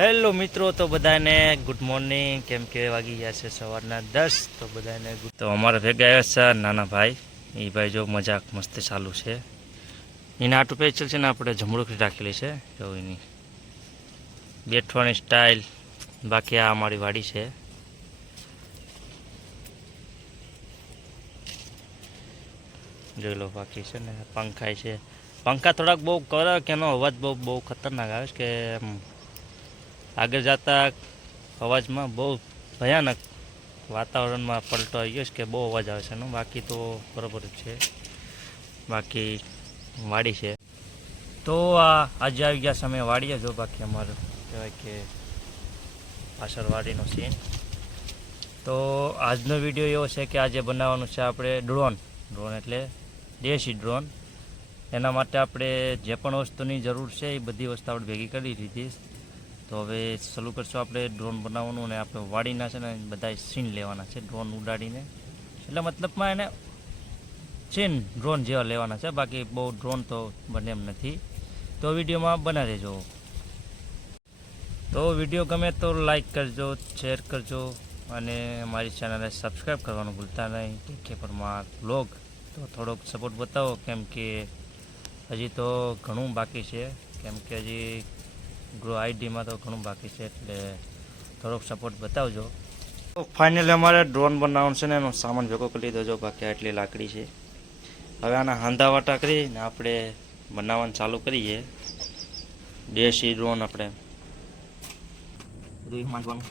Hello મિત્રો, તો બધાને ગુડ મોર્નિંગ. કેમ કે વાગી ગયા છે સવારના દસ, તો બધાને તો અમારા ભેગા આવ્યા છે નાના ભાઈ. એ ભાઈ જો મજાક મસ્તી ચાલુ છે. એના આટું પેચલ છે ને આપણે જમરૂખી રાખેલી છે. જો એની બેઠવાની સ્ટાઇલ બાકી આ અમારી વાડી છે. જોઈ લો, બાકી છે ને, પંખાય છે. પંખા થોડાક બહુ કરે કે એનો અવાજ બહુ બહુ ખતરનાક આવે છે કે આગળ જતા અવાજમાં બહુ ભયાનક વાતાવરણમાં પલટો આવી ગયો છે કે બહુ અવાજ આવે છે એનો. બાકી તો બરાબર જ છે. બાકી વાડી છે. તો આ આજે આવી ગયા સમય વાડીએ જો બાકી અમારું કહેવાય કે પાછળ સીન તો આજનો વીડિયો એવો છે કે આજે બનાવવાનું છે આપણે ડ્રોન ડ્રોન એટલે દેશી ડ્રોન એના માટે આપણે જે પણ વસ્તુની જરૂર છે એ બધી વસ્તુ આપણે ભેગી કરી લીધી તો હવે શરૂ કરશું આપણે ડ્રોન બનાવવાનું અને આપણે વાડીના છે ને બધા સીન લેવાના છે ડ્રોન ઉડાડીને. એટલે મતલબમાં એને સીન ડ્રોન જેવા લેવાના છે, બાકી બહુ ડ્રોન તો બને એમ નથી. તો વિડીયોમાં બના દેજો તો વીડિયો ગમે તો લાઈક કરજો શેર કરજો અને મારી ચેનલને સબસ્ક્રાઈબ કરવાનું ભૂલતા નહીં. કે પરમાર બ્લોગ તો થોડોક સપોર્ટ બતાવો, કેમ કે હજી તો ઘણું બાકી છે. કેમ કે હજી ગ્રો આઈડીમાં તો ઘણું બાકી છે એટલે થોડોક સપોર્ટ બતાવજો. તો ફાઇનલી અમારે ડ્રોન બનાવવાનું છે ને એનો સામાન ભેગો કરી લીધો જો બાકી આટલી લાકડી છે. હવે આના હાંધા વાટા કરીને આપણે બનાવવાનું ચાલુ કરીએ. દેશી ડ્રોન આપણે. બધું માંગવાનું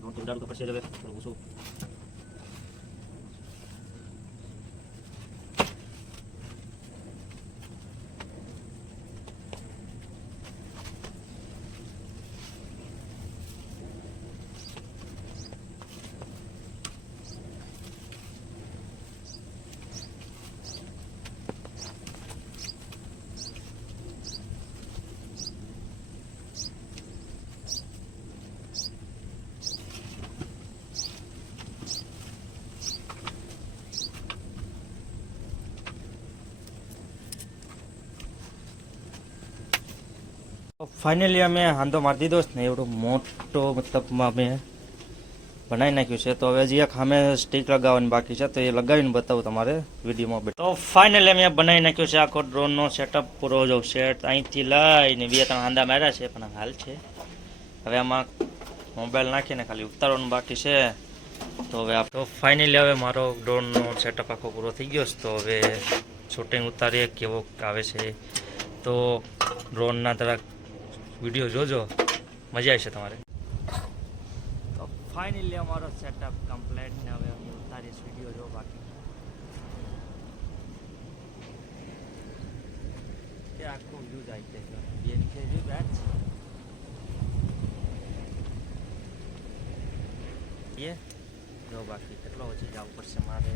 ડ્રોન હવે થોડું ઓછું ફાઇનલી અમે હાંધો મારી દીધો છે ને, એવડો મોટો મતલબમાં અમે બનાવી નાખ્યું છે. તો હવે એક સામે સ્ટીક લગાવવાની બાકી છે, તો એ લગાવીને બતાવું તમારે વિડીયોમાં તો ફાઇનલી અમે બનાવી નાખ્યું છે, આખો ડ્રોનનો સેટઅપ પૂરો જો સેટ અહીંથી લઈને બે ત્રણ હાંધા માર્યા છે, પણ હાલ છે. હવે આમાં મોબાઈલ નાખીને ખાલી ઉતારવાનું બાકી છે. તો હવે આપણો ફાઇનલી હવે મારો ડ્રોનનો સેટઅપ આખો પૂરો થઈ ગયો છે, તો હવે શૂટિંગ ઉતારીએ કેવો આવે છે. તો ડ્રોનના જરાક વીડિયો જોજો. મજા આવશે તમારે. તો ફાઇનલી અમારો સેટઅપ કમ્પ્લીટ ને હવે અમે ઉતારીશ વીડિયો જો બાકી. કે આખો વ્યૂ જાય છે છે વ્યૂ બેચ એ, જો બાકી. કેટલો ઓછી જવું પડશે મારે?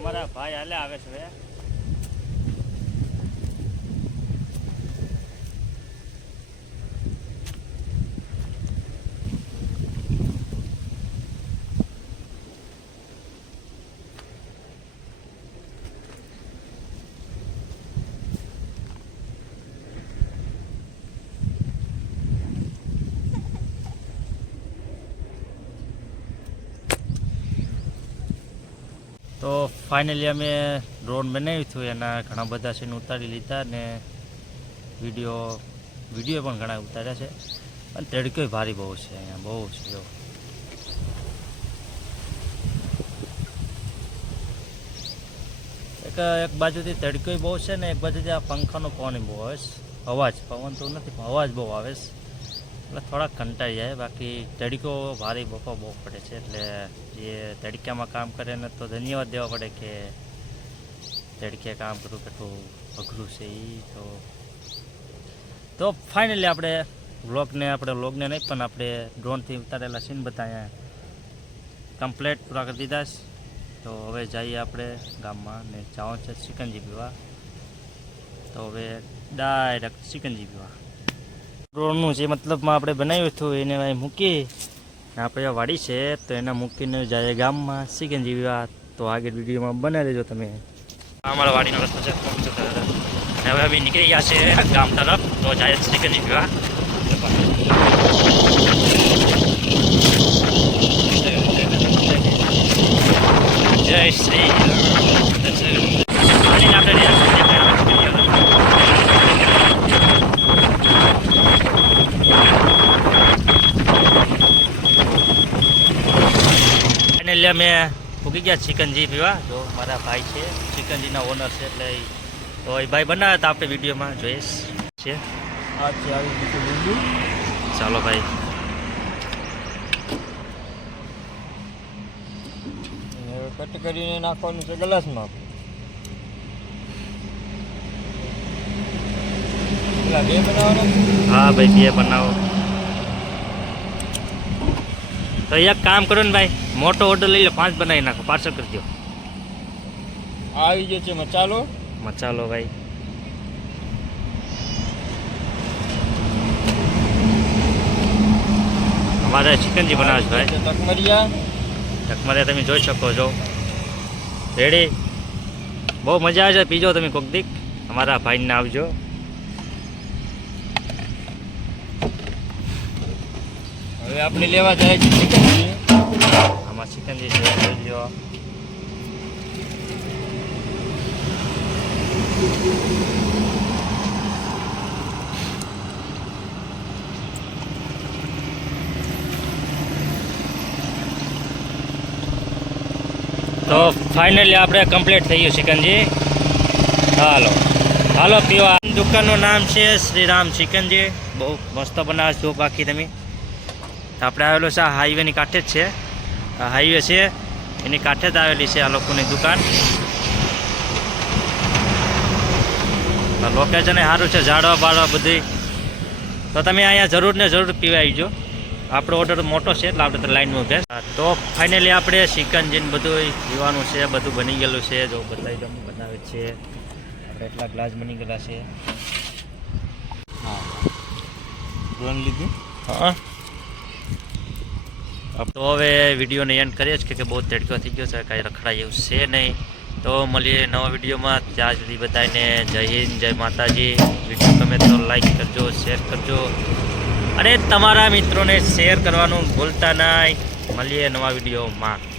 અમારા ભાઈ હાલે આવે છે તો ફાઇનલી અમે ડ્રોન બનાવ્યું હતું, એના ઘણા બધા સીન ઉતારી લીધા ને વીડિયો વીડિયો પણ ઘણા ઉતાર્યા છે. અને તડકો ભારે બહુ છે અહીંયા, બહુ છે, જો. એક એક બાજુથી તડકો બહુ છે ને એક બાજુથી આ પંખાનો પવન બહુ આવે છે. અવાજ, પવન તો નથી, પણ અવાજ બહુ આવે છે. એટલે થોડાક કંટાળી જાય. બાકી તડકો ભારે બફો બહુ પડે છે, એટલે જે તડકામાં કામ કરે ને તો ધન્યવાદ દેવા પડે કે તડકે કામ કરવું કેટલું અઘરું છે એ તો. તો ફાઇનલી આપણે વ્લોગને આપણે વ્લોગને નહીં, પણ આપણે ડ્રોનથી ઉતારેલા સીન બધા અહીંયા કમ્પ્લેટ પૂરા કરી દીધા છે. તો હવે જઈએ આપણે ગામમાં ને જવાનું છે સિકંજી પીવા તો હવે ડાયરેક્ટ સિકંજી પીવા ડ્રોનનું જે મતલબમાં આપણે બનાવ્યું હતું, એને મૂકી આપણે વાડી છે, તો એને મૂકીને જાય ગામમાં. સિકંજી વાત. તો આગળ વિડીયોમાં બનાવી દેજો તમે. અમારા વાડીનો રસ્તો છે હવે અમે નીકળી ગયા છે ગામ તરફ. તો જાય સિકંજી પીવા જય શ્રી આપણે ફાઇનલી મેં ભૂકી ગયા ચિકનજી પીવા. જો મારા ભાઈ છે ચિકનજીના ઓનર છે એટલે તો એ ભાઈ બનાવ્યા હતા આપણે વિડીયોમાં જોઈશ. છે. ચાલો ભાઈ. કટ કરીને નાખવાનું છે ગ્લાસમાં. પેલા બે બનાવવાના હા ભાઈ બે બનાવો. તો એક કામ કરો ને ભાઈ મોટો ઓર્ડર લઈ લો પાંચ બનાવી નાખો પાર્સલ કરી દો આવી ગયો છે મચાલો મચાલો ભાઈ. અમારે ચિકનજી બનાવે છે ભાઈ. તકમરિયા ચકમરે તમે જોઈ શકો છો. રેડી બહુ મજા આવે છે પીજો તમે કોક દીક અમારા ભાઈને આવજો. હવે આપણે લેવા જાય છે ચિકન આમાં ચિકનજી છે, જોઈ લ્યો. તો ફાઇનલી આપણે કમ્પ્લીટ થઈ ગયું ચિકનજી હાલો. હાલો, પીવા. દુકાનનું નામ છે શ્રીરામ ચિકનજી બહુ મસ્ત બનાવે છે બાકી તમે. તો આપણે આવેલો છે આ હાઈવેની કાંઠે જ છે. હાઈવે છે, એની કાંઠે જ આવેલી છે આ લોકોની દુકાન. લોકેશન સારું છે, ઝાડવા બાળવા બધી. તો તમે અહીંયા જરૂર ને જરૂર પીવા આવજો. આપણો ઓર્ડર મોટો છે, એટલે આપણે લાઈનમાં ઉભે તો ફાઇનલી આપણે ચિકન બધું પીવાનું છે, બધું બની ગયેલું છે, જો દઉં બનાવે છે. આપણે એટલા ગ્લાસ બની ગયેલા છે. હા. લીધું? હા. તો હવે વિડીયોને એન્ડ કરીએ જ કે બહુ તડકો થઈ ગયો છે, કાંઈ રખડાય એવું છે નહીં. તો મળીએ નવા વિડીયોમાં. ત્યાં સુધી બધાને જય હિન્દ, જય માતાજી. વીડિયો ગમે તો લાઈક કરજો શેર કરજો. અને તમારા મિત્રોને શેર કરવાનું ભૂલતા નહીં. મળીએ નવા વિડીયોમાં.